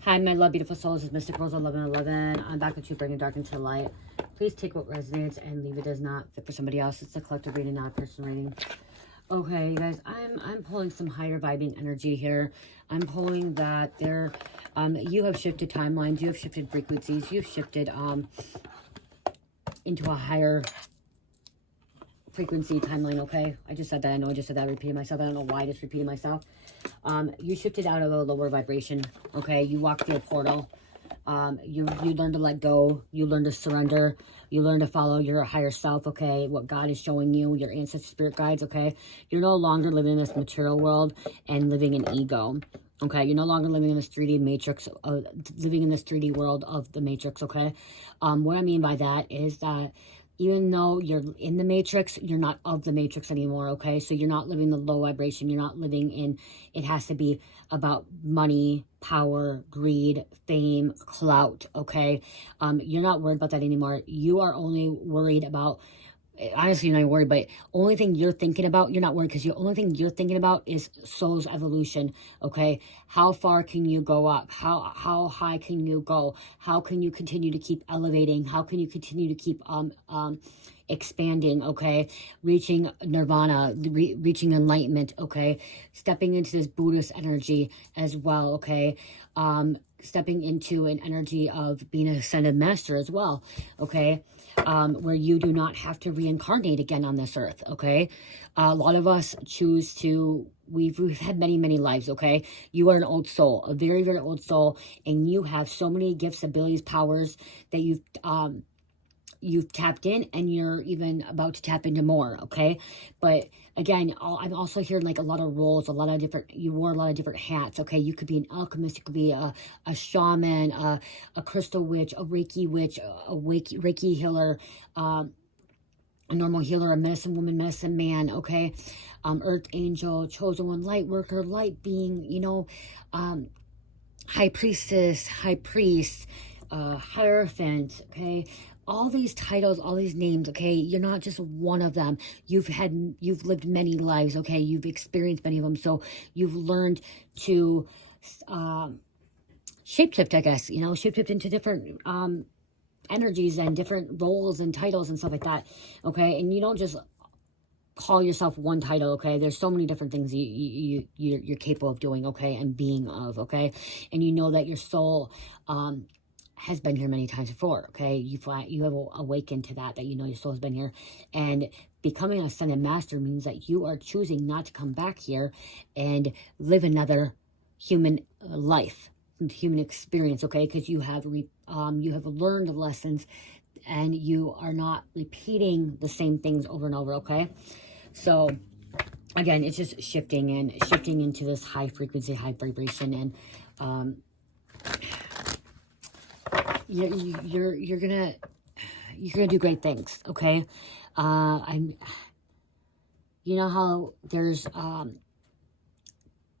Hi, my love, beautiful souls. It's Mystic Rose 1111. I'm back with you, bringing dark into light. Please take what resonates and leave it does not fit for somebody else. It's a collective reading, not a personal reading. Okay, you guys, I'm pulling some higher vibing energy here. I'm pulling that you have shifted timelines, you have shifted frequencies, you've shifted into a higher frequency timeline. Okay, I just said that. I know I just said that, repeating myself. I don't know why I just repeated myself. You shifted out of a lower vibration. Okay, you walked through a portal. You learn to let go. You learn to surrender. You learn to follow your higher self. Okay, what God is showing you, your ancestor spirit guides. Okay, you're no longer living in this material world and living in ego. Okay, you're no longer living in this 3D matrix, living in this 3D world of the matrix. Okay, what I mean by that is that even though you're in the matrix, you're not of the matrix anymore. Okay, so you're not living the low vibration. You're not living in, it has to be about money, power, greed, fame, clout. Okay, you're not worried about that anymore. You are only worried about, honestly, you're not worried, but only thing you're thinking about, you're not worried, because the only thing you're thinking about is soul's evolution. Okay, how far can you go up? How high can you go? How can you continue to keep elevating? How can you continue to keep expanding? Okay, reaching nirvana, reaching enlightenment. Okay, stepping into this Buddhist energy as well. Okay, stepping into an energy of being an ascended master as well. Okay, where you do not have to reincarnate again on this earth. Okay, a lot of us choose to, we've had many lives. Okay, you are an old soul, a very old soul, and you have so many gifts, abilities, powers that you've tapped in, and you're even about to tap into more. Okay, but again, I'm also hearing like a lot of roles, a lot of different, you wore a lot of different hats. Okay, you could be an alchemist, you could be a shaman, a crystal witch, a Reiki witch, a Reiki healer, a normal healer, a medicine woman, medicine man. Okay, earth angel, chosen one, light worker, light being, you know, high priestess, high priest, hierophant. Okay, all these titles, all these names. Okay, you're not just one of them. You've lived many lives. Okay, you've experienced many of them, so you've learned to shapeshift, I guess, you know, shapeshift into different energies and different roles and titles and stuff like that. Okay, and you don't just call yourself one title. Okay, there's so many different things you're capable of doing. Okay, and being of. Okay, and you know that your soul has been here many times before. Okay, you have awakened to that you know your soul has been here, and becoming an ascended master means that you are choosing not to come back here and live another human life, human experience. Okay, because you have learned the lessons, and you are not repeating the same things over and over. Okay, so again, it's just shifting into this high frequency, high vibration, and you're gonna do great things. Okay, you know how there's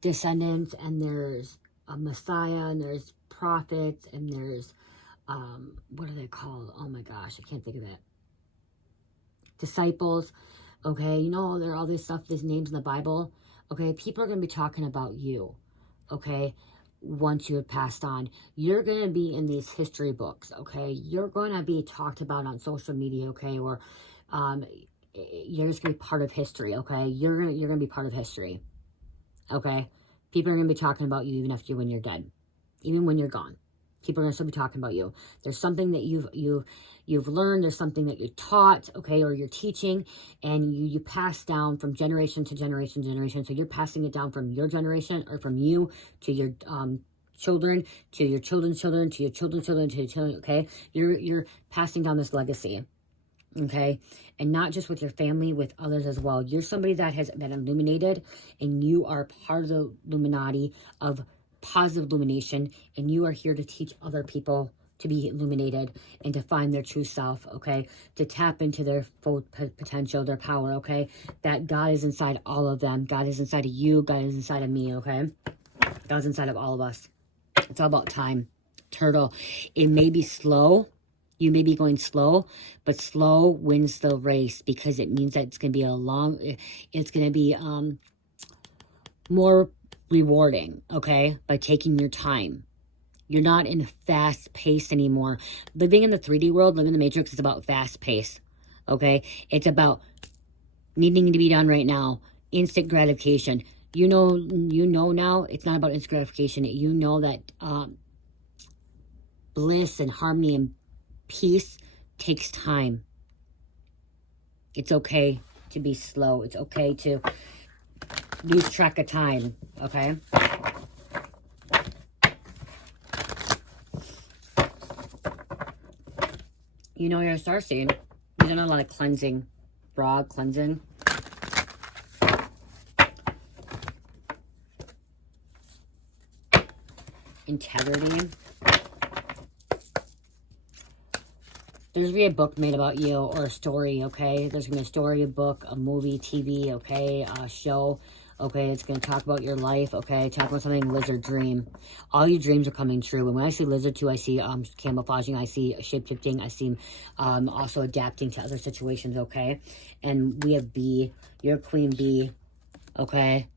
descendants, and there's a Messiah, and there's prophets, and there's what are they called? Oh my gosh, I can't think of it. Disciples. Okay, you know, there are all this stuff, these names in the Bible. Okay, people are going to be talking about you. Okay, once you have passed on, you're going to be in these history books. Okay, you're going to be talked about on social media. Okay, or you're just going to be part of history. Okay, you're gonna be part of history. Okay, people are going to be talking about you even after when you're dead, even when you're gone. People are going to still be talking about you. There's something that you've learned. There's something that you're taught, okay, or you're teaching, and you pass down from generation to generation to generation. So you're passing it down from your generation, or from you to your children, to your children's children, to your children's children, to your children. Okay, you're passing down this legacy. Okay, and not just with your family, with others as well. You're somebody that has been illuminated, and you are part of the Illuminati of positive illumination, and you are here to teach other people to be illuminated and to find their true self. Okay, to tap into their full potential, their power. Okay, that God is inside all of them. God is inside of you. God is inside of me. Okay, God's inside of all of us. It's all about time. Turtle, it may be slow. You may be going slow, but slow wins the race, because it means that it's going to be it's going to be more rewarding, okay, by taking your time You're not in fast pace anymore. Living in the 3D world, living in the Matrix is about fast pace. Okay? It's about needing to be done right now. Instant gratification. You know now it's not about instant gratification. You know that bliss and harmony and peace takes time. It's okay to be slow. It's okay to lose track of time. Okay? You know you're a star seed. You've done a lot of cleansing. Broad cleansing. Integrity. There's going to be a book made about you or a story, okay? There's going to be a story, a book, a movie, TV, okay? A show, okay? It's going to talk about your life, okay? Talk about something, lizard dream. All your dreams are coming true. And when I see lizard too, I see camouflaging, I see shape-shifting, I see also adapting to other situations, okay? And we have bee. You're queen bee, okay?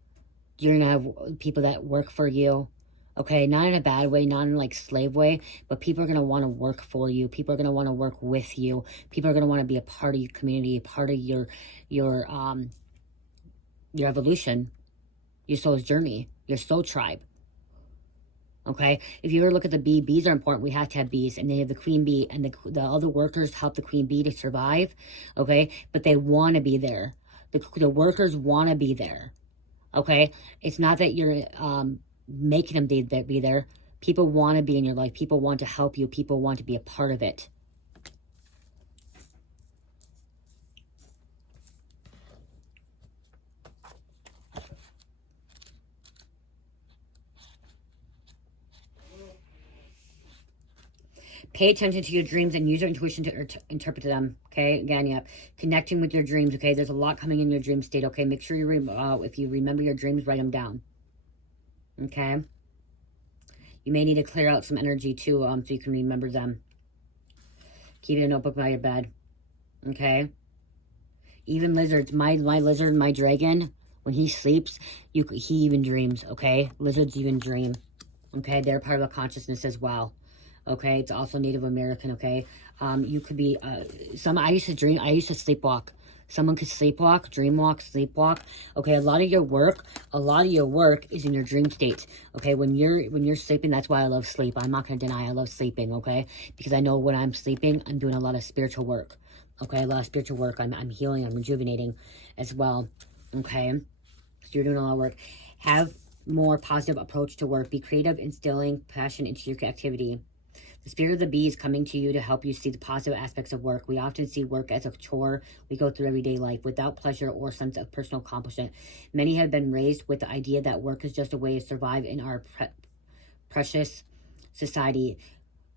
You're going to have people that work for you. Okay, not in a bad way, not in like slave way, but people are going to want to work for you. People are going to want to work with you. People are going to want to be a part of your community, part of your evolution, your soul's journey, your soul tribe. Okay, if you ever look at the bee, bees are important. We have to have bees, and they have the queen bee, and the other workers help the queen bee to survive. Okay, but they want to be there. The workers want to be there. Okay, it's not that you're making them be there. People want to be in your life. People want to help you. People want to be a part of it. Pay attention to your dreams and use your intuition to interpret them. Okay, again, yep. Connecting with your dreams. Okay, there's a lot coming in your dream state. Okay, make sure you if you remember your dreams, write them down. Okay, you may need to clear out some energy too, so you can remember them. Keep a notebook by your bed. Okay, even lizards. My lizard, my dragon, when he sleeps, he even dreams. Okay, lizards even dream. Okay, they're part of a consciousness as well. Okay, it's also Native American. Okay, you could be I used to dream. I used to sleepwalk. Someone could sleepwalk, dreamwalk, sleepwalk. Okay, a lot of your work is in your dream state. Okay, when you're sleeping, that's why I love sleep. I'm not gonna deny I love sleeping. Okay, because I know when I'm sleeping, I'm doing a lot of spiritual work. Okay, a lot of spiritual work. I'm healing. I'm rejuvenating as well. Okay, so you're doing a lot of work. Have more positive approach to work. Be creative, instilling passion into your activity. The spirit of the bee is coming to you to help you see the positive aspects of work. We often see work as a chore we go through everyday life without pleasure or sense of personal accomplishment. Many have been raised with the idea that work is just a way to survive in our precious society.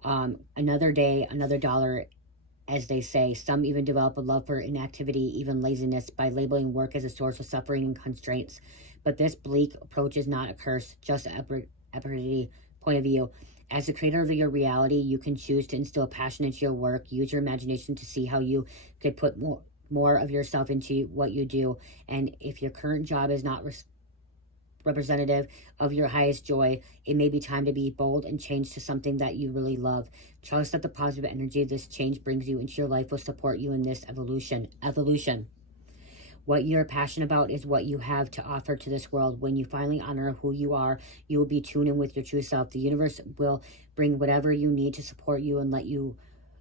Another day, another dollar, as they say. Some even develop a love for inactivity, even laziness, by labeling work as a source of suffering and constraints. But this bleak approach is not a curse, just an opportunity point of view. As the creator of your reality, you can choose to instill passion into your work. Use your imagination to see how you could put more of yourself into what you do. And if your current job is not representative of your highest joy, it may be time to be bold and change to something that you really love. Trust that the positive energy this change brings you into your life will support you in this evolution. What you're passionate about is what you have to offer to this world. When you finally honor who you are, you will be tuned in with your true self. The universe will bring whatever you need to support you and let your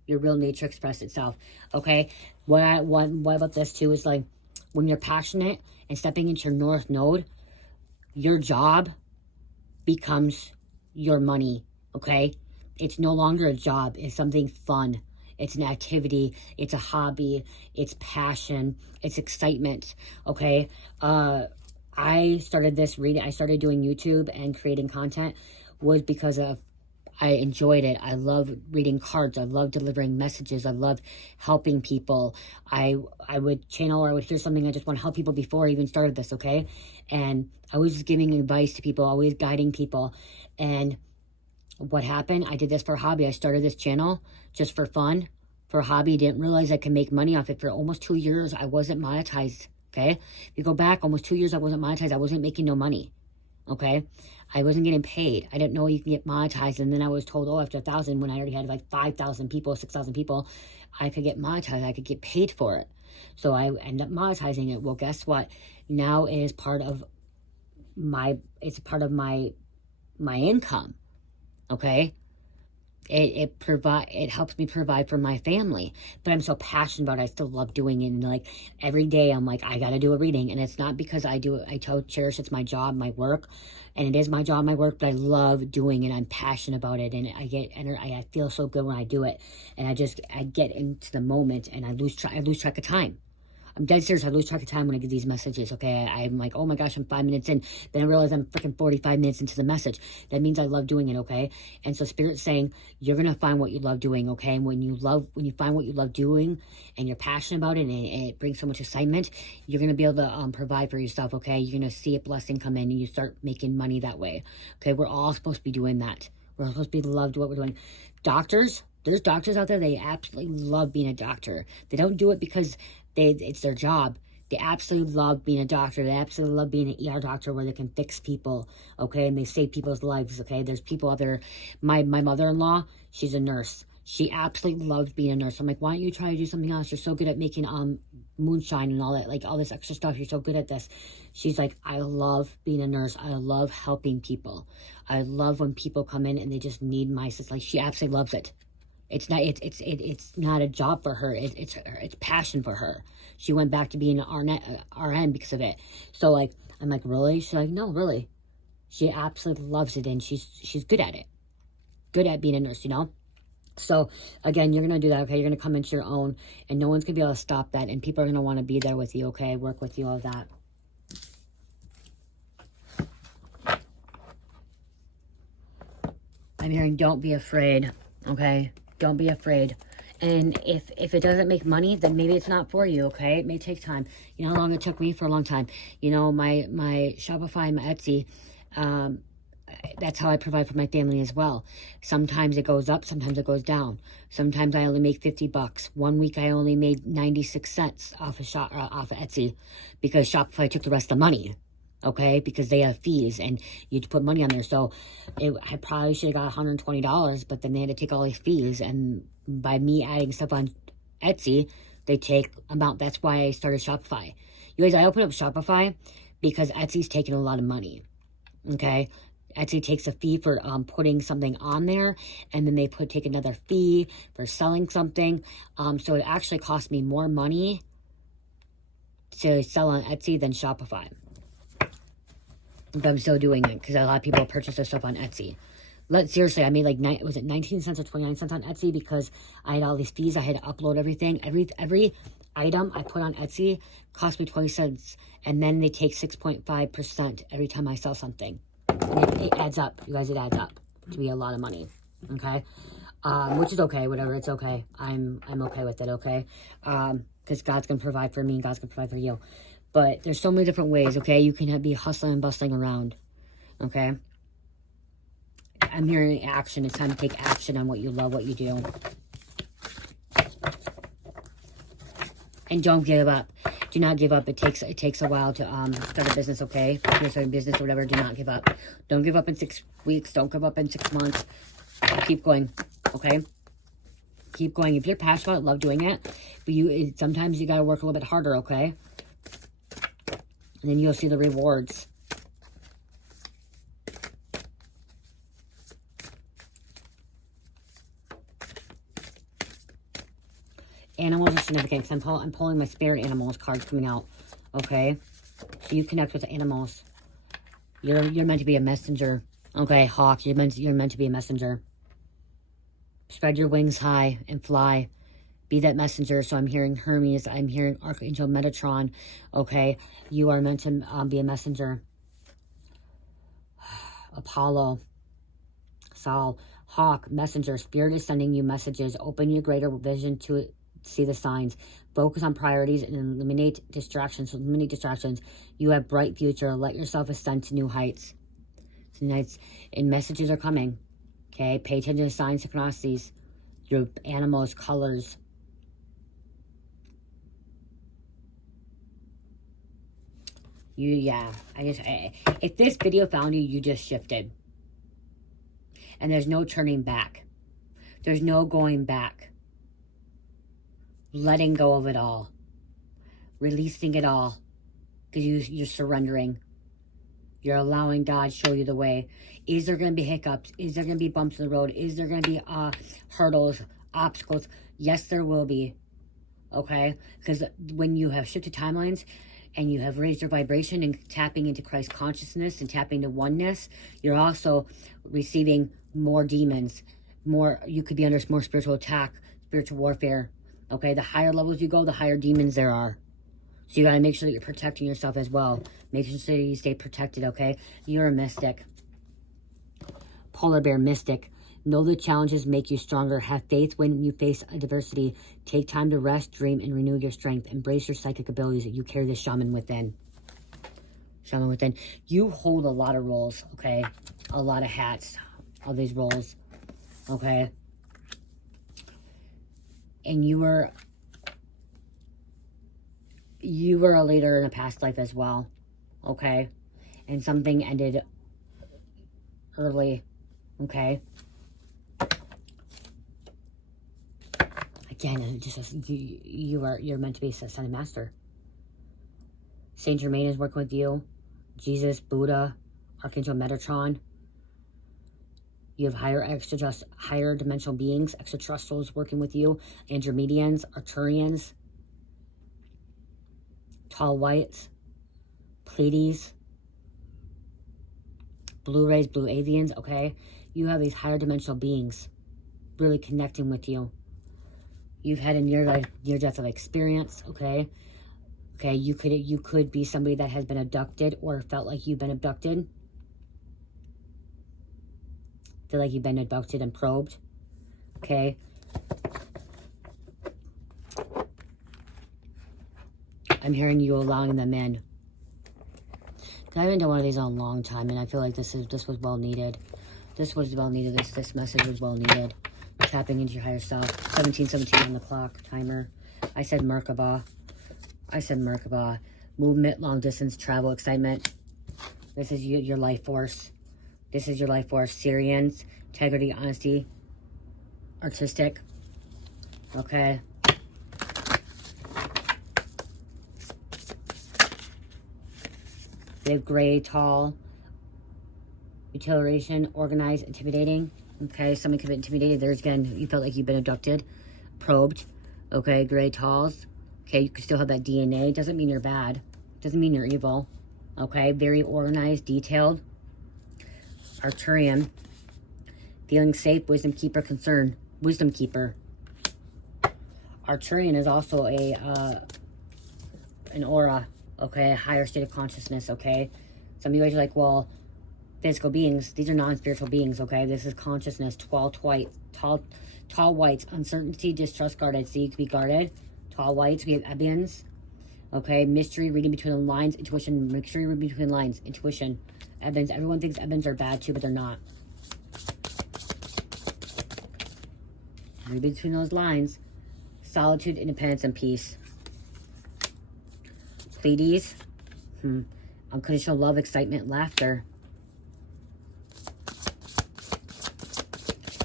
real nature express itself. Okay? What about this too is like when you're passionate and stepping into your North Node, your job becomes your money. Okay? It's no longer a job. It's something fun. It's an activity. It's a hobby. It's passion. It's excitement. Okay. I started doing YouTube and creating content was because I enjoyed it. I love reading cards. I love delivering messages. I love helping people. I would channel or I would hear something. I just want to help people before I even started this. Okay. And I was giving advice to people, always guiding people. And what happened? I did this for a hobby. I started this channel just for fun, for a hobby. Didn't realize I could make money off it. For almost 2 years, I wasn't monetized. Okay, if you go back almost 2 years, I wasn't monetized. I wasn't making no money. okay? I wasn't getting paid. I didn't know you can get monetized. And then I was told, oh, after 1,000, when I already had like 5,000 people, 6,000 people, I could get monetized. I could get paid for it. So I ended up monetizing it. Well, guess what? Now it is part of it's part of my income, okay? It helps me provide for my family, but I'm so passionate about it. I still love doing it, and like every day I'm like, I gotta do a reading. And it's not because I do it, I tell Cherish it's my job, my work, and it is my job, my work, but I love doing it. I'm passionate about it, and I feel so good when I do it, and I get into the moment, and I lose track of time. I'm dead serious. I lose track of time when I get these messages, okay? I'm like, oh my gosh, I'm 5 minutes in. Then I realize I'm freaking 45 minutes into the message. That means I love doing it, okay? And so Spirit's saying, you're going to find what you love doing, okay? And when you find what you love doing and you're passionate about it, and it brings so much excitement, you're going to be able to provide for yourself, okay? You're going to see a blessing come in, and you start making money that way, okay? We're all supposed to be doing that. We're all supposed to be loved what we're doing. Doctors, there's doctors out there, they absolutely love being a doctor. They don't do it because it's their job. They absolutely love being a doctor. They absolutely love being an ER doctor where they can fix people, okay? And they save people's lives, okay? There's people out there. My mother-in-law, she's a nurse. She absolutely loves being a nurse. I'm like, why don't you try to do something else? You're so good at making moonshine and all that, like all this extra stuff. You're so good at this. She's like, I love being a nurse. I love helping people. I love when people come in and they just need my assistance. Like, she absolutely loves it. It's not a job for her. It's passion for her. She went back to being an RN because of it. So like, I'm like, really? She's like, no, really. She absolutely loves it, and she's good at it. Good at being a nurse, you know? So again, you're going to do that, okay? You're going to come into your own, and no one's going to be able to stop that, and people are going to want to be there with you, okay? Work with you, all of that. I'm hearing don't be afraid, okay? Don't be afraid. And if it doesn't make money, then maybe it's not for you, okay? It may take time. You know how long it took me? For a long time. You know, my Shopify and my Etsy, that's how I provide for my family as well. Sometimes it goes up, sometimes it goes down. Sometimes I only make 50 bucks. One week I only made 96 cents off of Etsy because Shopify took the rest of the money. Okay, because they have fees and you have to put money on there. So I probably should have got $120, but then they had to take all these fees. And by me adding stuff on Etsy, they take amount. That's why I started Shopify. You guys, I opened up Shopify because Etsy's taking a lot of money. Okay, Etsy takes a fee for putting something on there, and then they take another fee for selling something. So it actually cost me more money to sell on Etsy than Shopify. But I'm still doing it because a lot of people purchase their stuff on Etsy. Seriously, I made like, was it 19 cents or 29 cents on Etsy because I had all these fees. I had to upload everything. Every item I put on Etsy cost me 20 cents. And then they take 6.5% every time I sell something. And it adds up. You guys, it adds up to be a lot of money. Okay? Which is okay. Whatever. It's okay. I'm okay with it. Okay? Because God's going to provide for me and God's going to provide for you. But there's so many different ways, okay? You can be hustling and bustling around, okay? I'm hearing action. It's time to take action on what you love, what you do. And don't give up. Do not give up. It takes a while to start a business, okay? If you're starting a business or whatever, do not give up. Don't give up in 6 weeks. Don't give up in 6 months. Keep going, okay? Keep going. If you're passionate about it, love doing it, but sometimes you got to work a little bit harder, okay? And then you'll see the rewards. Animals are significant because I'm pulling my spirit animals cards coming out. Okay? So you connect with the animals. You're meant to be a messenger. Okay, Hawk, you're meant to be a messenger. Spread your wings high and fly. Be that messenger. So I'm hearing Hermes. I'm hearing Archangel Metatron. Okay. You are meant to be a messenger. Apollo. Saul. Hawk. Messenger. Spirit is sending you messages. Open your greater vision to see the signs. Focus on priorities and eliminate distractions. Eliminate distractions. You have bright future. Let yourself ascend to new heights. And messages are coming. Okay. Pay attention to signs, synchronicities. Your animals, colors. If this video found you, you just shifted. And there's no turning back. There's no going back. Letting go of it all. Releasing it all. Because you're surrendering. You're allowing God to show you the way. Is there going to be hiccups? Is there going to be bumps in the road? Is there going to be hurdles, obstacles? Yes, there will be. Okay? Because when you have shifted timelines and you have raised your vibration and tapping into Christ consciousness and tapping into oneness, you're also receiving more demons. You could be under more spiritual attack, spiritual warfare. Okay? The higher levels you go, the higher demons there are. So you got to make sure that you're protecting yourself as well. Making sure you stay protected, okay? You're a mystic. Polar bear mystic. Know the challenges make you stronger. Have faith when you face adversity. Take time to rest, dream, and renew your strength. Embrace your psychic abilities. You carry the shaman within. Shaman within. You hold a lot of roles, okay? A lot of hats of these roles, okay? And you were a leader in a past life as well, okay? And something ended early, okay? Again, you're meant to be a son and master. Saint Germain is working with you. Jesus, Buddha, Archangel Metatron. You have higher dimensional beings, extraterrestrials working with you. Andromedians, Arcturians. Tall whites, Pleiades, blue rays, blue avians, okay? You have these higher dimensional beings really connecting with you. You've had a near-death experience, okay? Okay, you could be somebody that has been abducted or felt like you've been abducted. Feel like you've been abducted and probed, okay? I'm hearing you allowing them in. I haven't done one of these in a long time, and I feel like this was well needed. This was well needed. This message was well needed. Tapping into your higher self. 17:17 on the clock timer. I said Merkaba. Movement, long distance, travel, excitement. This is your life force. This is your life force. Syrians, integrity, honesty, artistic. Okay. They have gray, tall, utilitarian, organized, intimidating. Okay, someone could be intimidated. There's again, you felt like you've been abducted, probed. Okay, gray, talls. Okay, you can still have that DNA. Doesn't mean you're bad. Doesn't mean you're evil. Okay, very organized, detailed. Arcturian. Feeling safe, wisdom keeper, concern. Wisdom keeper. Arcturian is also an aura. Okay, a higher state of consciousness, okay? Some of you guys are like, well, physical beings, these are non-spiritual beings, okay? This is consciousness, tall whites, uncertainty, distrust, guarded. So you can be guarded. Tall whites, we have Ebians, okay? Mystery, reading between the lines, intuition, mystery, reading between the lines, intuition. Ebens, everyone thinks Ebens are bad too, but they're not. Read between those lines. Solitude, independence, and peace. Pleiades, unconditional love, excitement, laughter.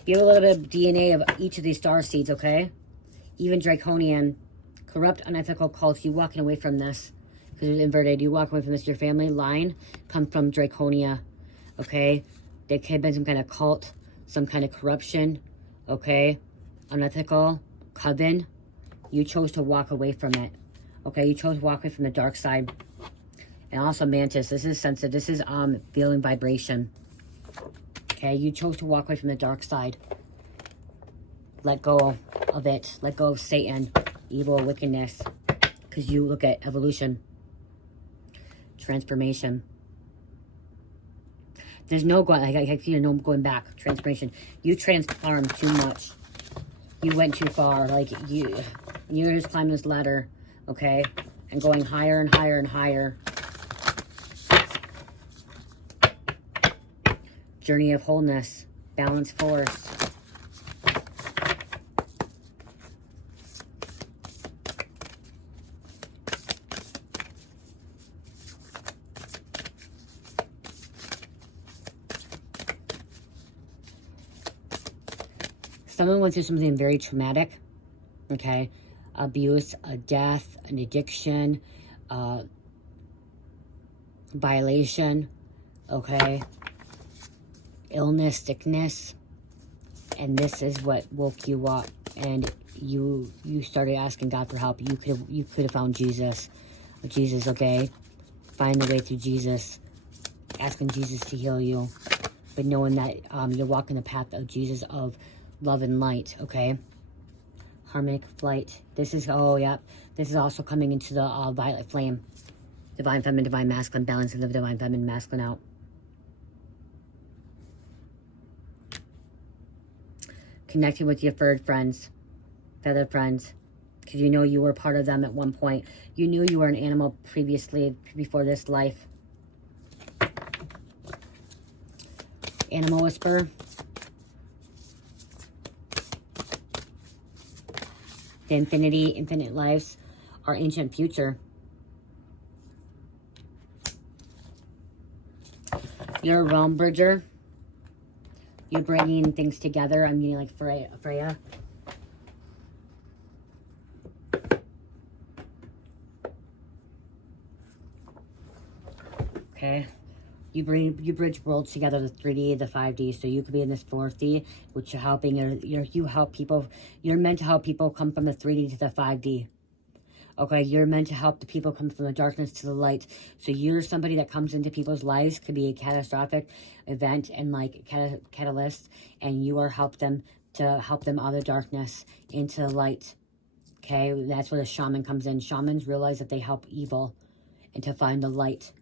You have a little bit of DNA of each of these star seeds, okay? Even Draconian, corrupt, unethical cults. You walking away from this because it's inverted. You walk away from this. Your family line come from Draconia, okay? There could have been some kind of cult, some kind of corruption, okay? Unethical, coven. You chose to walk away from it. Okay, you chose to walk away from the dark side. And also Mantis, this is sensitive. This is feeling vibration. Okay, you chose to walk away from the dark side. Let go of it. Let go of Satan, evil, wickedness. Because you look at evolution. Transformation. There's no going, I feel no going back. Transformation. You transformed too much. You went too far. Like, you're just climbing this ladder. Okay, and going higher and higher and higher. Journey of wholeness, balance force. Someone went through something very traumatic, okay? Abuse, a death, an addiction, violation, okay? Illness, sickness. And this is what woke you up. And you started asking God for help. You could have found Jesus. Jesus, okay? Find the way through Jesus. Asking Jesus to heal you. But knowing that you're walking the path of Jesus, of love and light, okay? Harmonic flight. This is, oh, yeah. This is also coming into the violet flame. Divine feminine, divine masculine. Balancing the divine feminine, masculine out. Connecting with your furred friends. Feathered friends. Because you know you were part of them at one point. You knew you were an animal previously, before this life. Animal whisper. The infinity, infinite lives, our ancient future. You're a realm bridger. You're bringing things together. I'm meaning like Freya. Okay. You bridge worlds together, the 3D, the 5D, so you could be in this 4D, which you're helping, you help people. You're meant to help people come from the 3D to the 5D. Okay, you're meant to help the people come from the darkness to the light. So you're somebody that comes into people's lives, could be a catastrophic event and like catalyst, and you are help them out of the darkness into the light. Okay, that's where the shaman comes in. Shamans realize that they help evil and to find the light.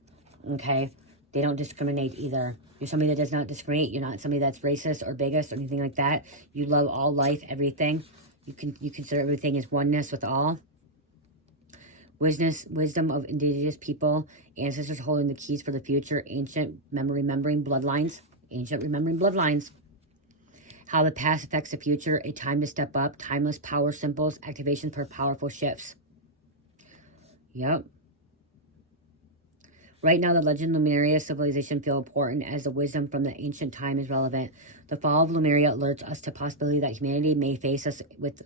Okay. They don't discriminate either. You're somebody that does not discriminate. You're not somebody that's racist or biggest or anything like that. You love all life, everything. You consider everything as oneness with all. Wisdom of indigenous people. Ancestors holding the keys for the future. Ancient remembering bloodlines. Ancient remembering bloodlines. How the past affects the future. A time to step up. Timeless power symbols. Activation for powerful shifts. Yep. Right now, the legend Lemuria civilization feel important as the wisdom from the ancient time is relevant. The fall of Lemuria alerts us to possibility that humanity may face us with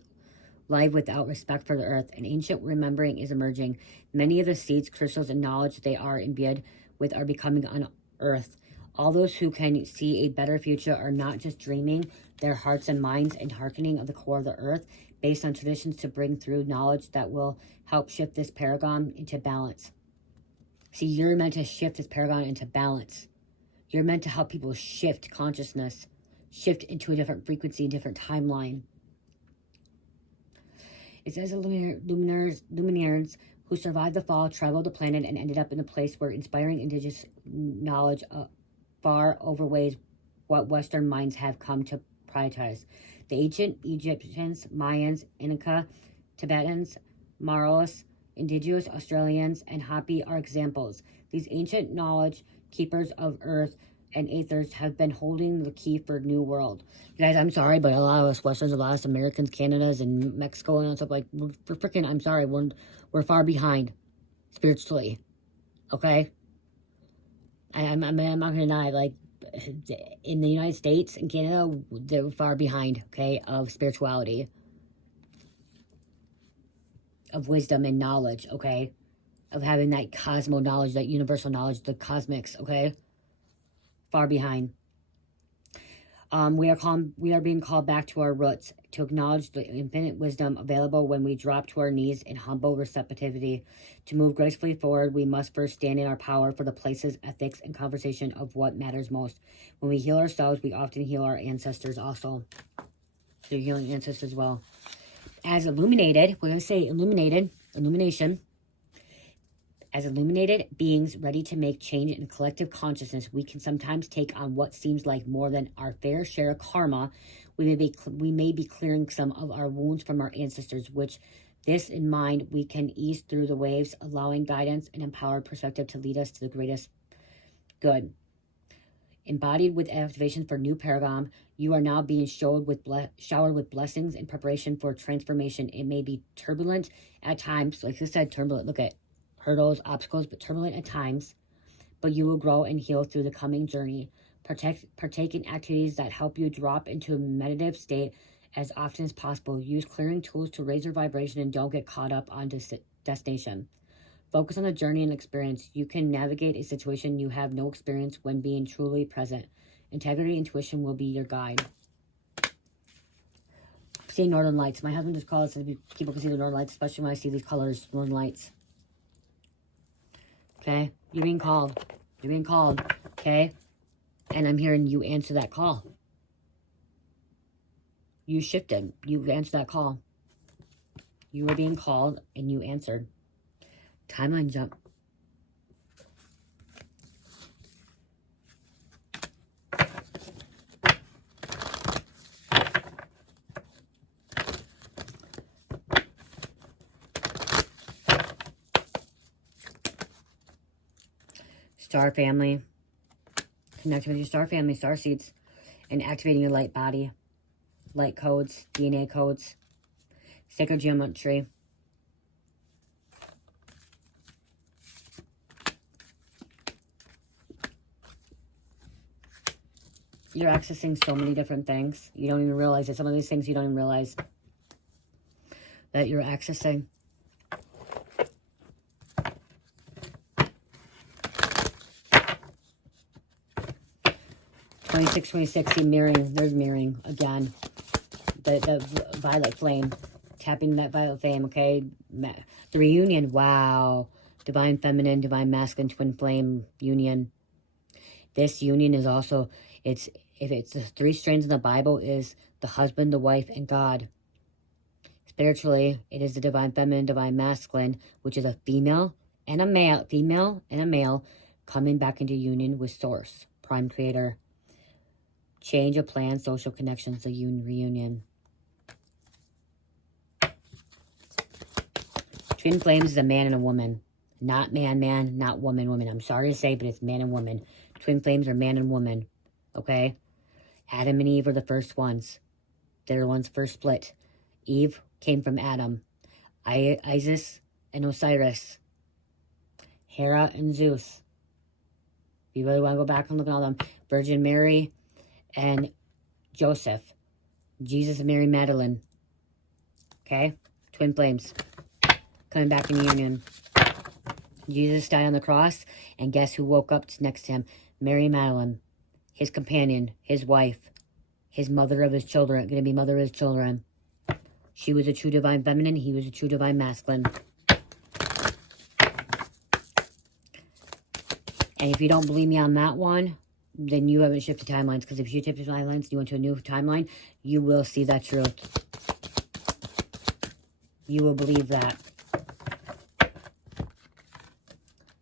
life without respect for the earth. An ancient remembering is emerging. Many of the seeds, crystals, and knowledge they are imbued with are becoming unearthed. All those who can see a better future are not just dreaming their hearts and minds and hearkening of the core of the earth based on traditions to bring through knowledge that will help shift this paragon into balance. See, you're meant to shift this paragon into balance. You're meant to help people shift consciousness, shift into a different frequency, different timeline. It says the Luminaires who survived the fall traveled the planet and ended up in a place where inspiring indigenous knowledge far overweighs what Western minds have come to prioritize. The ancient Egyptians, Mayans, Inca, Tibetans, Maoris, Indigenous Australians, and Hopi are examples. These ancient knowledge keepers of earth and aethers have been holding the key for New World. You guys, I'm sorry, but a lot of us Westerns, a lot of us Americans, Canadas, and Mexico and stuff, like, we're freaking, I'm sorry, we're far behind spiritually. Okay? I'm not gonna deny, like, in the United States and Canada, they're far behind, okay, of spirituality. Of wisdom and knowledge, okay? Of having that cosmo knowledge, that universal knowledge, the cosmics, okay? Far behind. We are being called back to our roots, to acknowledge the infinite wisdom available when we drop to our knees in humble receptivity. To move gracefully forward, we must first stand in our power for the places, ethics, and conversation of what matters most. When we heal ourselves, we often heal our ancestors also. So you're healing ancestors as well. As illuminated, when I say illumination, as illuminated beings ready to make change in collective consciousness, we can sometimes take on what seems like more than our fair share of karma. We may be clearing some of our wounds from our ancestors, which this in mind, we can ease through the waves, allowing guidance and empowered perspective to lead us to the greatest good. Embodied with activation for new paradigm, you are now being showered with blessings in preparation for transformation. It may be turbulent at times, like I said, turbulent. Look at hurdles, obstacles, but turbulent at times. But you will grow and heal through the coming journey. Partake in activities that help you drop into a meditative state as often as possible. Use clearing tools to raise your vibration and don't get caught up on destination. Focus on the journey and experience. You can navigate a situation you have no experience when being truly present. Integrity, intuition will be your guide. Seeing northern lights. My husband just called so people can see the northern lights, especially when I see these colors, northern lights. Okay? You're being called. You're being called. Okay? And I'm hearing you answer that call. You shifted. You answered that call. You were being called and you answered. Timeline jump. Star family. Connect with your star family, star seeds, and activating your light body. Light codes, DNA codes, sacred geometry. You're accessing so many different things. You don't even realize it. Some of these things you don't even realize that you're accessing. 26, see mirroring. There's mirroring again. The violet flame. Tapping that violet flame, okay? The reunion, wow. Divine feminine, divine masculine, twin flame union. This union is also, if it's the 3 strands in the Bible, is the husband, the wife, and God. Spiritually, it is the divine feminine, divine masculine, which is a female and a male coming back into union with source, prime creator. Change of plans, social connections, the reunion. Twin flames is a man and a woman. Not man, not woman. I'm sorry to say, but it's man and woman. Twin flames are man and woman. Okay? Adam and Eve are the first ones. They're the ones first split. Eve came from Adam. Isis and Osiris. Hera and Zeus. If you really want to go back and look at all them. Virgin Mary and Joseph. Jesus and Mary Magdalene. Okay? Twin flames. Coming back in union. Jesus died on the cross, and guess who woke up next to him? Mary Magdalene. His companion, his wife, his mother of his children, going to be mother of his children. She was a true divine feminine, he was a true divine masculine. And if you don't believe me on that one, then you haven't shifted timelines, because if you shifted timelines and you went to a new timeline, you will see that truth. You will believe that.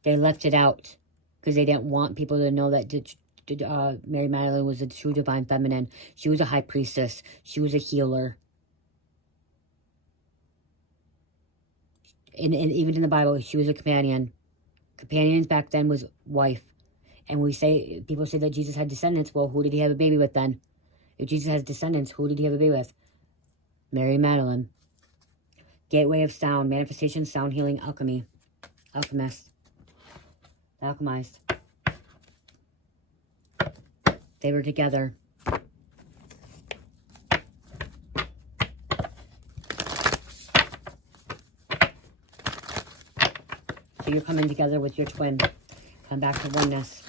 They left it out because they didn't want people to know that Mary Magdalene was a true divine feminine. She was a high priestess. She was a healer. And even in the Bible, she was a companion. Companions back then was wife. And people say that Jesus had descendants. Well, who did he have a baby with then? If Jesus has descendants, who did he have a baby with? Mary Magdalene. Gateway of sound, manifestation, sound healing, alchemy. Alchemist. Alchemized. They were together. So you're coming together with your twin. Come back to oneness.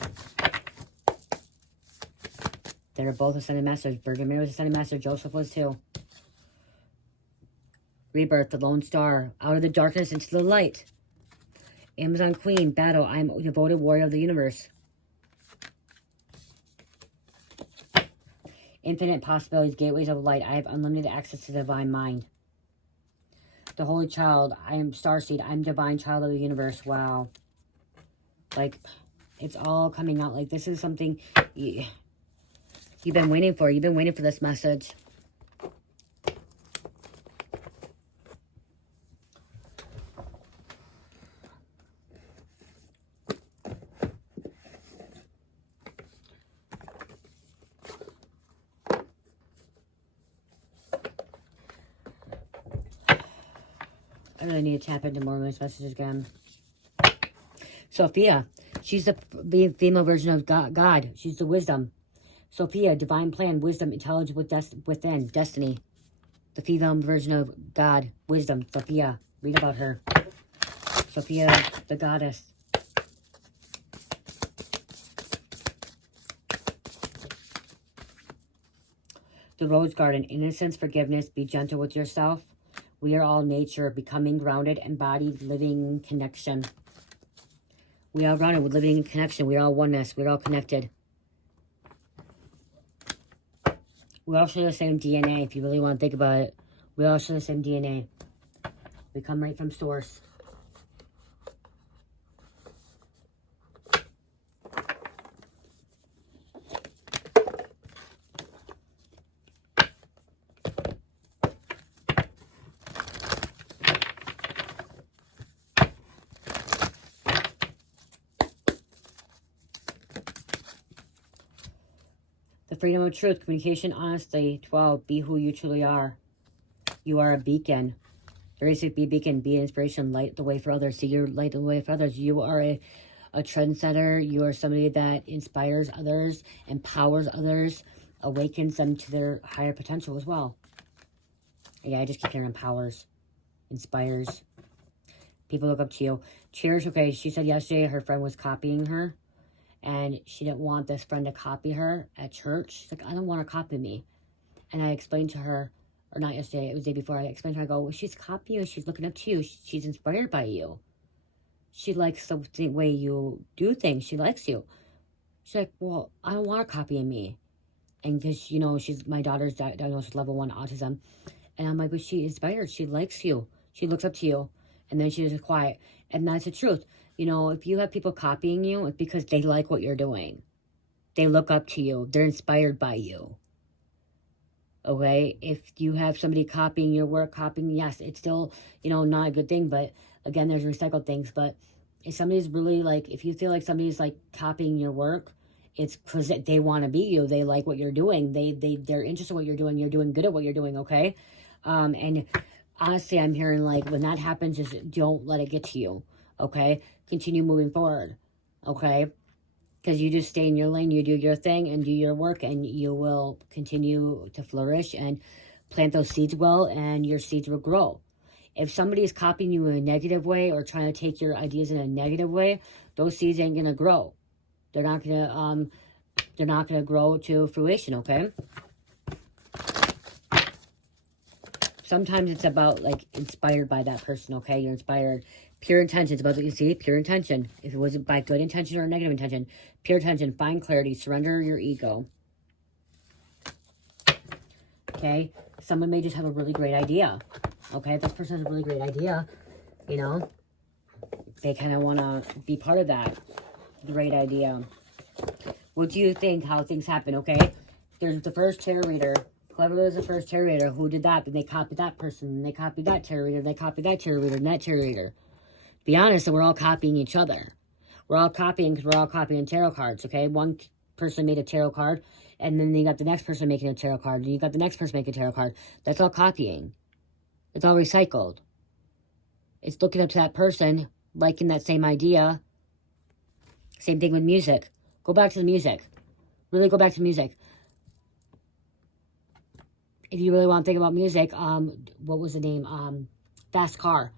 They're both ascended masters. Virgin Mary was ascended master. Joseph was too. Rebirth, the lone star. Out of the darkness into the light. Amazon Queen, battle. I am a devoted warrior of the universe. Infinite possibilities, gateways of light. I have unlimited access to the divine mind. The Holy Child. I am starseed. I am divine child of the universe. Wow. Like, it's all coming out. Like, this is something you've been waiting for. You've been waiting for this message. I really need to tap into more of these messages again. Sophia. She's the female version of God. She's the wisdom. Sophia, divine plan, wisdom, intelligence within, destiny. the female version of God, wisdom, Sophia. Read about her. Sophia, the goddess. The Rose Garden, innocence, forgiveness, be gentle with yourself. We are all nature, becoming grounded, embodied, living connection. We are grounded with living connection. We are all oneness. We're all connected. We all share the same DNA, if you really want to think about it. We all share the same DNA. We come right from source. The freedom of truth, communication, honesty. 12, be who you truly are. You are a beacon. There is to be a beacon, be an inspiration, light the way for others. See, you're light the way for others. You are a trendsetter. You are somebody that inspires others, empowers others, awakens them to their higher potential as well. Yeah, I just keep hearing empowers, inspires. People look up to you. Cheers. Okay, she said yesterday her friend was copying her. And she didn't want this friend to copy her at church. She's like, I don't want her to copy me. And I explained to her, or not yesterday, it was the day before, I explained to her, I go, well, she's copying you. She's looking up to you. She's inspired by you. She likes the way you do things. She likes you. She's like, well, I don't want her copying me. And because, you know, my daughter's diagnosed with level 1 autism. And I'm like, but she inspired. She likes you. She looks up to you. And then she's just quiet. And that's the truth. You know, if you have people copying you, it's because they like what you're doing. They look up to you. They're inspired by you. Okay? If you have somebody copying your work, yes, it's still, you know, not a good thing. But, again, there's recycled things. But if somebody's really, like, if you feel like somebody's, like, copying your work, it's because they want to be you. They like what you're doing. They're interested in what you're doing. You're doing good at what you're doing, okay? And honestly, I'm hearing, like, when that happens, just don't let it get to you, okay? Continue moving forward, okay? Because you just stay in your lane, you do your thing and do your work, and you will continue to flourish and plant those seeds well, and your seeds will grow. If somebody is copying you in a negative way or trying to take your ideas in a negative way, those seeds ain't gonna grow. They're not gonna grow to fruition, okay? Sometimes it's about, like, inspired by that person, okay? You're inspired. Pure intention. It's about, you see, pure intention. If it wasn't by good intention or negative intention. Pure intention. Find clarity. Surrender your ego. Okay? Someone may just have a really great idea. Okay? If this person has a really great idea, you know, they kind of want to be part of that great idea. What do you think? How things happen, okay? There's the first tarot reader. Whoever was the first tarot reader, who did that? Then they copied that person. And they copied that tarot reader. They copied that tarot reader and that tarot reader. Be honest, and we're all copying each other. We're all copying because we're all copying tarot cards, okay? One person made a tarot card, and then you got the next person making a tarot card, and you got the next person making a tarot card. That's all copying. It's all recycled. It's looking up to that person, liking that same idea. Same thing with music. Go back to the music. Really go back to music. If you really want to think about music, what was the name? Fast Car.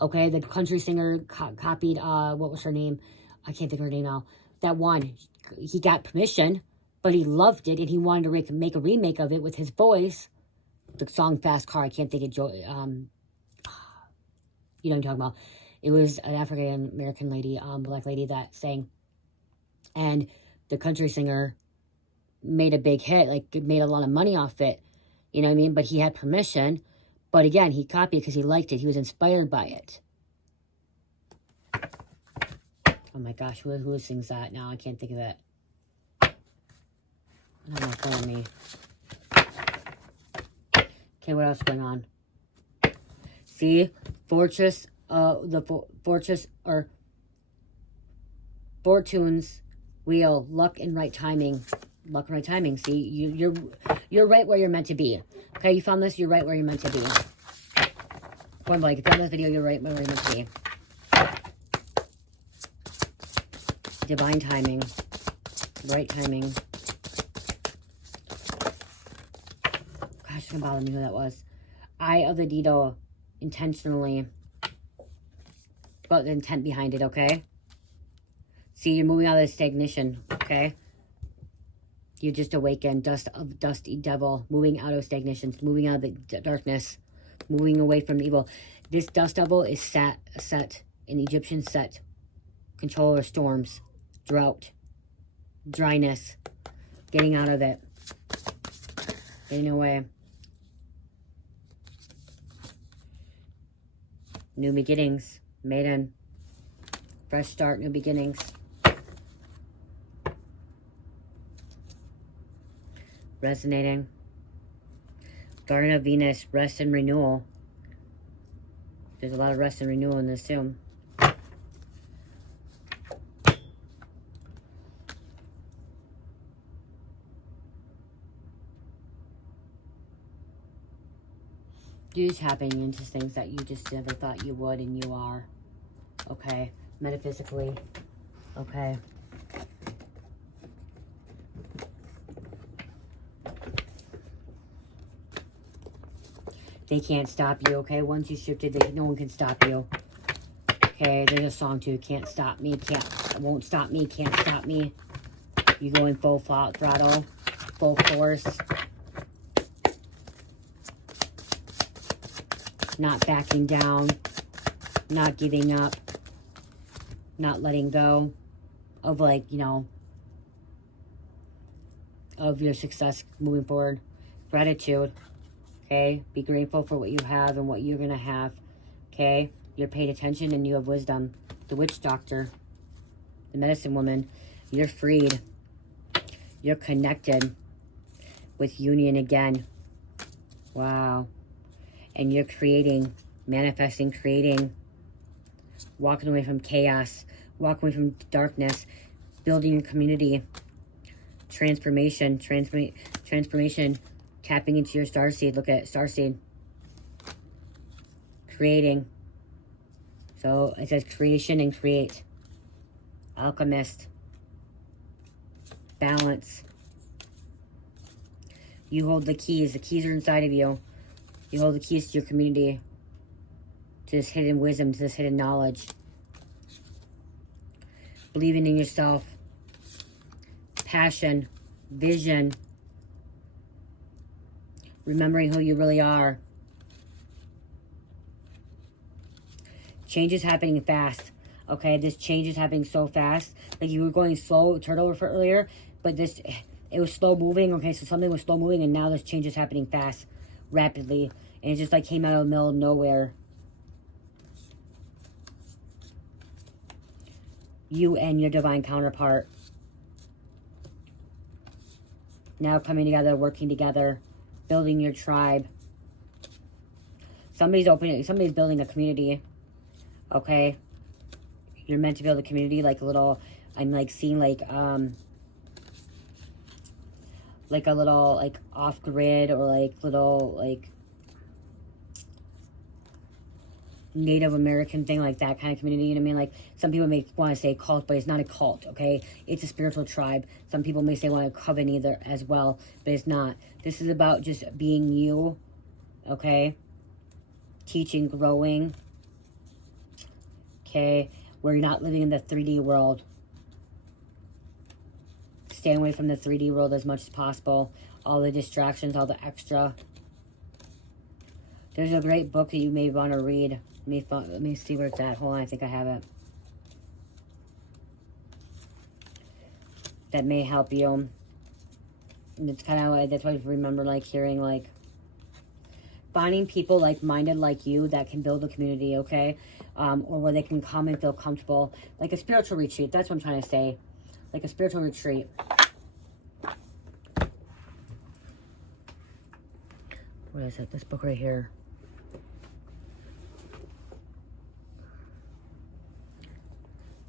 Okay, the country singer copied, what was her name? I can't think of her name now. That one, he got permission, but he loved it, and he wanted to make a remake of it with his voice. The song Fast Car, I can't think of, you know what I'm talking about. It was an African-American lady, black lady that sang. And the country singer made a big hit, like, made a lot of money off it. You know what I mean? But he had permission. But again, he copied because he liked it. He was inspired by it. Oh my gosh, who sings that now? I can't think of it. Not my phone me. Okay, what else is going on? See, Fortune's wheel, luck and right timing. Luck and right timing. See, you're right where you're meant to be. Okay, you found this, you're right where you're meant to be. Point blank, if you found this video, you're right where you're meant to be. Divine timing. Right timing. Gosh, it's gonna bother me who that was. Eye of the Needle, intentionally. But the intent behind it, okay? See, you're moving out of the stagnation, okay? You just awakened, dusty devil, moving out of stagnation, moving out of the darkness, moving away from evil. This dust devil is set, an Egyptian set, control of storms, drought, dryness, getting out of it, getting away. New beginnings, maiden, fresh start, new beginnings. Resonating. Garden of Venus, rest and renewal. There's a lot of rest and renewal in this too. You're tapping into things that you just never thought you would, and you are. Okay. Metaphysically. Okay. They can't stop you, okay? Once you shifted, no one can stop you. Okay, there's a song too. Can't stop me, won't stop me, can't stop me. You go in full throttle, full force. Not backing down, not giving up, not letting go of, like, you know, of your success moving forward. Gratitude. Okay, be grateful for what you have and what you're going to have. Okay, you're paid attention and you have wisdom. The witch doctor, the medicine woman, you're freed. You're connected with union again. Wow. And you're creating, manifesting, creating, walking away from chaos, walking away from darkness, building your community, transformation, tapping into your starseed. Look at starseed. Creating. So it says creation and create. Alchemist. Balance. You hold the keys. The keys are inside of you. You hold the keys to your community. To this hidden wisdom, to this hidden knowledge. Believing in yourself. Passion. Vision. Remembering who you really are. Change is happening fast. Okay, this change is happening so fast. Like you were going slow, turtle for earlier, but it was slow moving. Okay, so something was slow moving, and now this change is happening fast, rapidly. And it just like came out of the middle of nowhere. You and your divine counterpart. Now coming together, working together. Building your tribe. Somebody's building a community. Okay. You're meant to build a community, like a little, I'm like seeing like a little like off grid or like little like Native American thing, like that kind of community, you know what I mean? Like some people may want to say cult, but it's not a cult, okay? It's a spiritual tribe. Some people may say want a coven either as well, but it's not. This is about just being you, okay? Teaching, growing, okay? Where you're not living in the 3D world. Stay away from the 3D world as much as possible. All the distractions, all the extra. There's a great book that you may want to read. Let me see where it's at. Hold on, I think I have it. That may help you. And it's kind of like, that's why I remember like hearing like, finding people like-minded like you that can build a community, okay? Or where they can come and feel comfortable. Like a spiritual retreat, that's what I'm trying to say. Like a spiritual retreat. What is it? This book right here.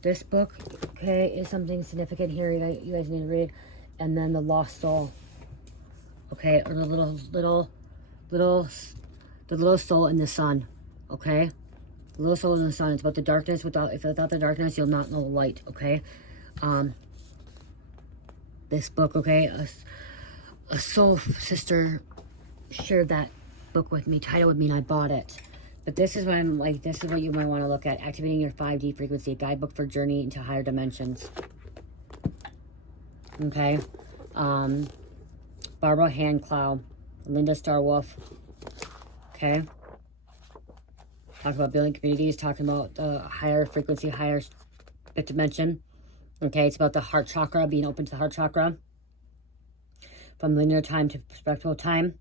This book, okay, is something significant here you guys need to read. And then The Lost Soul. Okay, or the little soul in the sun. Okay? The little soul in the sun. It's about the darkness. Without the darkness, you'll not know the light. Okay? This book, okay? A soul sister shared that book with me, title with me, and I bought it. But this is what I'm like, this is what you might want to look at. Activating your 5D frequency, a guidebook for journey into higher dimensions. Okay. Barbara Handclough, Linda Starwolf. Okay. Talking about building communities, talking about the higher frequency, higher fifth dimension. Okay, it's about the heart chakra, being open to the heart chakra. From linear time to perspectival time.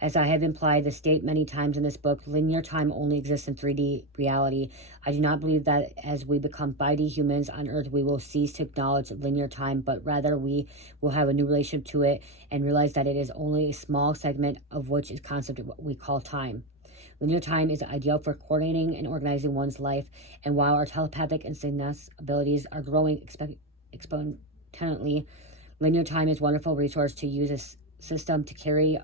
As I have implied the state many times in this book, linear time only exists in 3D reality. I do not believe that as we become 5D humans on Earth, we will cease to acknowledge linear time, but rather we will have a new relationship to it and realize that it is only a small segment of which is concept of what we call time. Linear time is ideal for coordinating and organizing one's life, and while our telepathic and synchronous abilities are growing exponentially, linear time is a wonderful resource to use a system to carry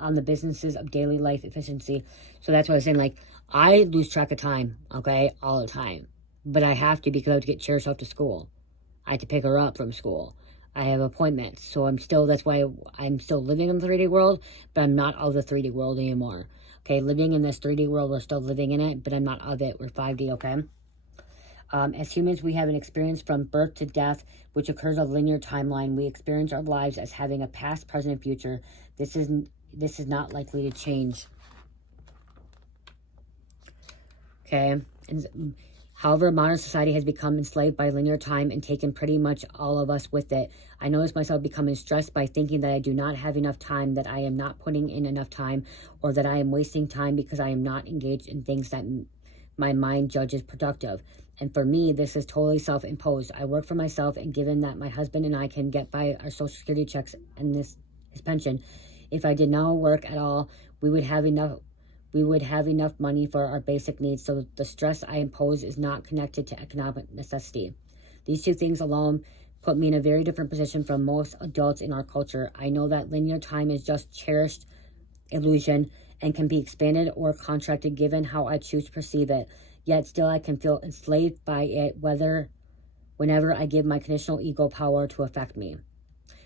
on the businesses of daily life efficiency. So that's what I was saying, like, I lose track of time, okay, all the time. But I have to because I have to get Cherish off to school. I have to pick her up from school. I have appointments. So that's why I'm still living in the 3D world, but I'm not of the 3D world anymore. Okay, living in this 3D world, we're still living in it, but I'm not of it. We're 5D, okay? As humans, we have an experience from birth to death, which occurs a linear timeline. We experience our lives as having a past, present, and future. This is not likely to change. Okay. And, however, modern society has become enslaved by linear time and taken pretty much all of us with it. I notice myself becoming stressed by thinking that I do not have enough time, that I am not putting in enough time, or that I am wasting time because I am not engaged in things that my mind judges productive. And for me, this is totally self-imposed. I work for myself, and given that my husband and I can get by our Social Security checks and his pension, if I did not work at all, we would have enough money for our basic needs. So the stress I impose is not connected to economic necessity. These two things alone put me in a very different position from most adults in our culture. I know that linear time is just cherished illusion and can be expanded or contracted given how I choose to perceive it. Yet still I can feel enslaved by it whenever I give my conditional ego power to affect me.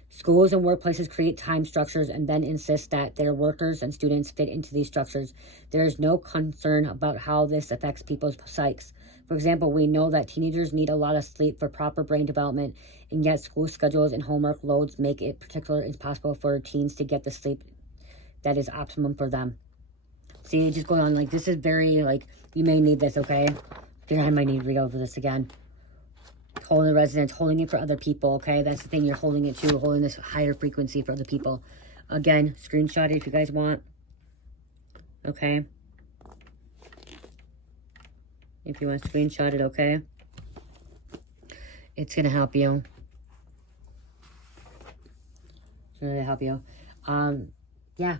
Schools and workplaces create time structures and then insist that their workers and students fit into these structures. There is no concern about how this affects people's psyches. For example, we know that teenagers need a lot of sleep for proper brain development, and yet school schedules and homework loads make it particularly impossible for teens to get the sleep that is optimum for them. See, just going on, like, this is very, like, you may need this, okay? I might need to read over this again. Holding the resonance, holding it for other people, okay? That's the thing, you're holding it to, holding this higher frequency for other people. Again, screenshot it if you guys want. Okay? If you want to screenshot it, okay? It's going to help you. It's going to help you. Yeah.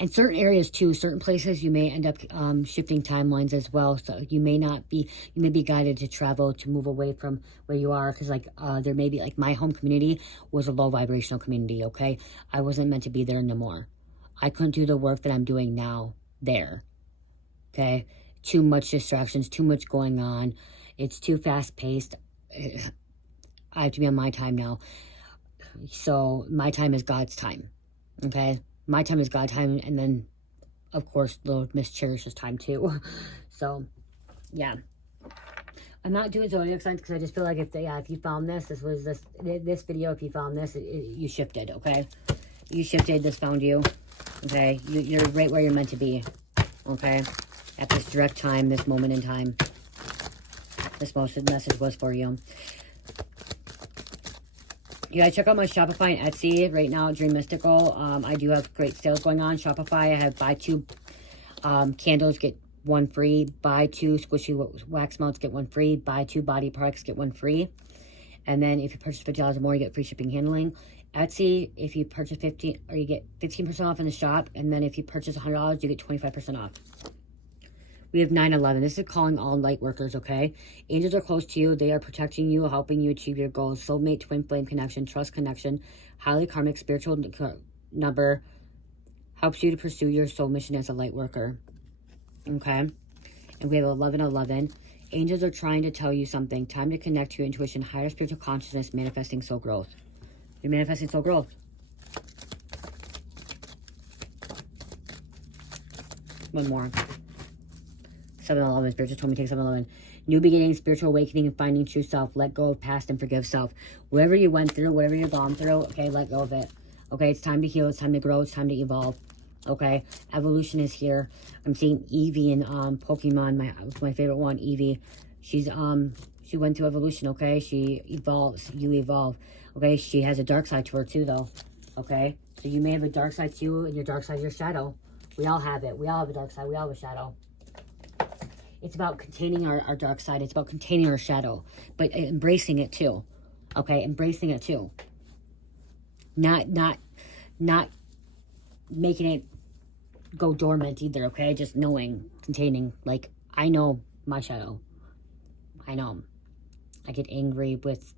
And certain areas too, certain places you may end up shifting timelines as well. So you may be guided to travel, to move away from where you are. Because like there may be, like, my home community was a low vibrational community, okay? I wasn't meant to be there no more. I couldn't do the work that I'm doing now there, okay? Too much distractions, too much going on. It's too fast paced. I have to be on my time now. So my time is God's time, okay? My time is God's time, and then, of course, little Miss Cherish's time, too. So, yeah. I'm not doing zodiac signs because I just feel like if you found this video, if you found this, you shifted, okay? You shifted, this found you, okay? You're right where you're meant to be, okay? At this direct time, this moment in time. This message was for you. You guys check out my Shopify and Etsy right now, Dream Mystical. I do have great sales going on. Shopify, I have buy 2 candles, get 1 free. Buy 2 squishy wax melts, get 1 free. Buy 2 body products, get 1 free. And then if you purchase $50 or more, you get free shipping and handling. Etsy, if you purchase you get 15% off in the shop. And then if you purchase $100, you get 25% off. We have 9/11. This is calling all light workers, okay? Angels are close to you. They are protecting you, helping you achieve your goals. Soulmate, twin flame connection, trust connection, highly karmic spiritual number helps you to pursue your soul mission as a light worker, okay? And we have 11/11. Angels are trying to tell you something. Time to connect to your intuition, higher spiritual consciousness, manifesting soul growth. You're manifesting soul growth. One more. 7-11. Spiritual told me to take 7-11. New beginning, spiritual awakening, and finding true self. Let go of past and forgive self. Whatever you went through, whatever you've gone through, okay, let go of it. Okay, it's time to heal. It's time to grow. It's time to evolve. Okay, evolution is here. I'm seeing Eevee in Pokemon. My favorite one, Eevee. She went through evolution. Okay, she evolves. You evolve. Okay, she has a dark side to her too, though. Okay, so you may have a dark side to you, and your dark side is your shadow. We all have it. We all have a dark side. We all have a shadow. It's about containing our dark side. It's about containing our shadow, but embracing it too. Okay, embracing it too. Not making it go dormant either. Okay, just knowing, containing. Like, I know my shadow. I know. I get angry with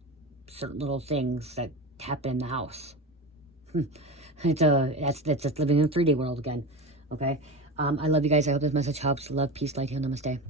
certain little things that happen in the house. That's living in a 3D world again. Okay. I love you guys. I hope this message helps. Love, peace, light, heal, namaste.